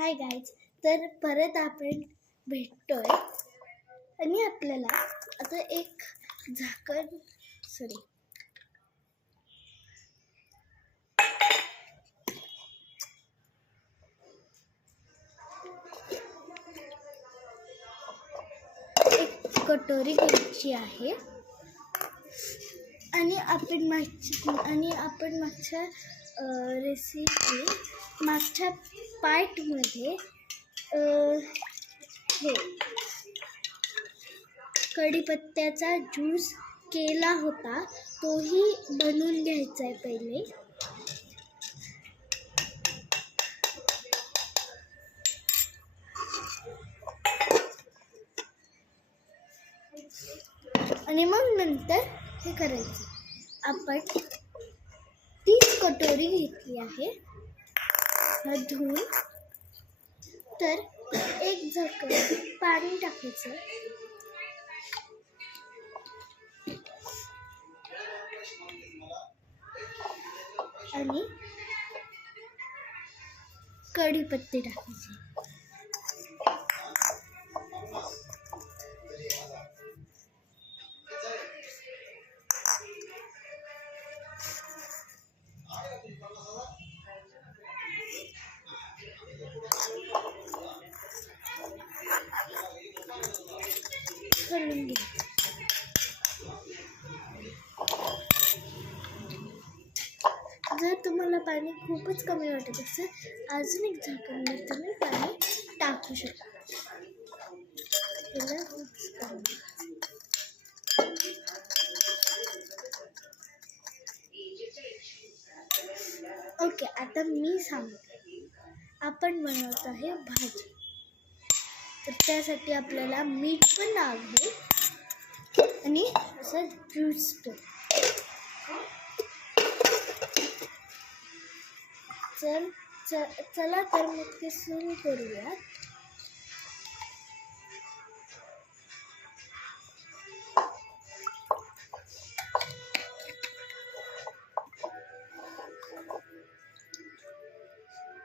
Hi guys, तर परत आपण भेटतोय आणि आपल्याला आता एक झाकण एक कटोरी घ्यायची आहे आणि आपण मागच्या रेसिपी मागच्या पार्टमध्ये हे कढीपत्त्याचा ज्यूस केला होता, तोही बनवून घ्यायचा आहे पहिले. आणि मग नंतर हे करायचं. आपण 30 कटोरी घेतली आहे धुवून. तर एक झाकण पाणी टाकायचं आणि कढीपत्ते टाकायचे. जर तुम्हाला पाणी खूपच कमी वाटत असेल, अजून एक झाकणभर तुम्ही पाणी टाकू शकता. ओके, आता मी सांगते. आपण बनवत आहे भाजी, तर त्यासाठी आपल्याला मीठ पण लागेल आणि असं ज्यूस पण. चला तर मग ते सुरू करूया.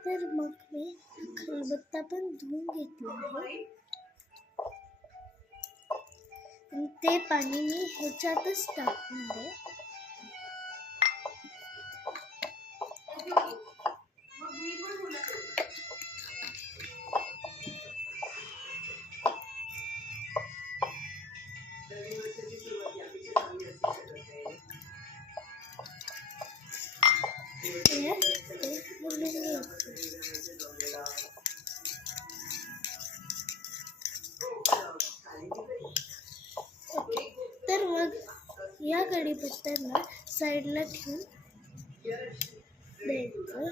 तर मग मी खलबत्ता पण धुवून घेतला आहे आणि ते पाणी मी ह्याच्यातच टाकणार आहे. तर मग या कढीपत्त्यांना साईडला ठेवून द्यायचं.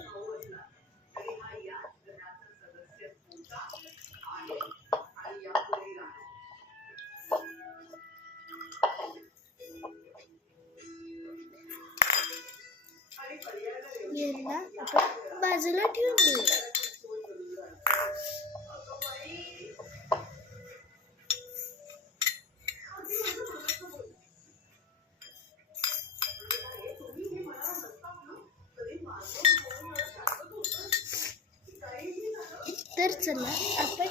यांना आपण बाजूला ठेवून देऊया. तर चला आपण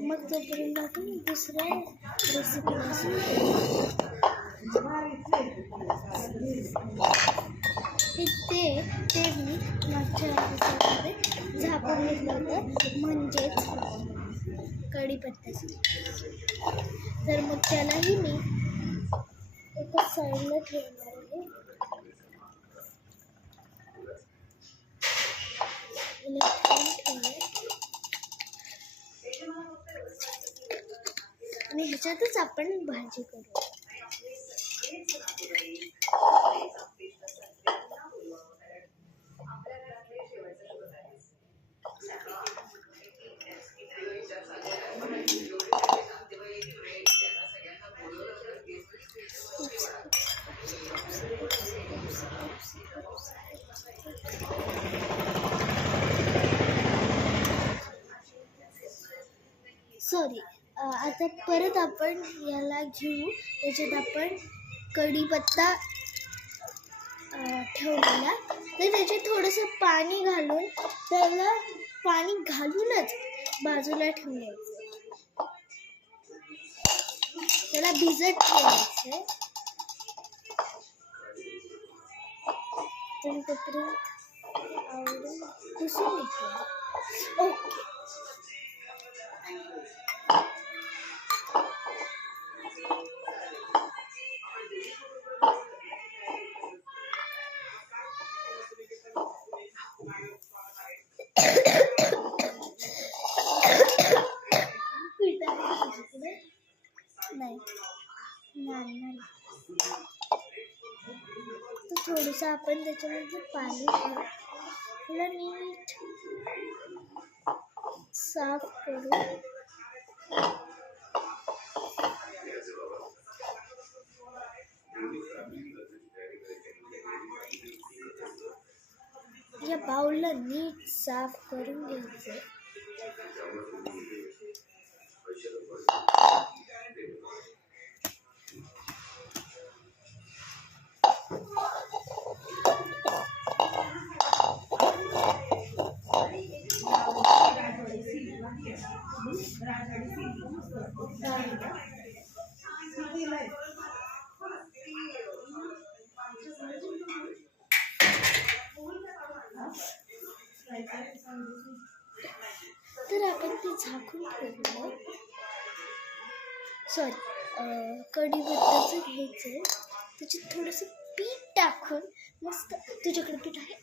मग तोपर्यंत आपण दुसऱ्या रेसिपीला ते मी मागच्या रेसिपीमध्ये झाकून घेतलं होतं, म्हणजेच कढीपत्त्याचं. तर मग त्यालाही मी एका साईडला ठेवणार आहे. आणि ह्याच्यातच आपण भाजी करू. सॉरी, आता परत आपण याला घेऊ. त्याच्यात आपण कढीपत्ता ठेवलेला, तर त्याच्यात थोडंसं पाणी घालून त्याला पाणी घालूनच बाजूला ठेवायचं. त्याला भिजत ठेवायचं. तर तोपर्यंत आवडून पुसून घेतलं. ओके. नाही तर थोडंसं आपण त्याच्यामध्ये पाणी घालून त्याला नीट साफ करू. या बाउलला नीट साफ करून घ्यायचं. तर आपण ते झाकून ठेवलं. सॉरी, कढीपत्त्याचं घ्यायचं, त्याच्यात थोडंसं पीठ टाकून मस्त. तुझ्याकडे पीठ आहे?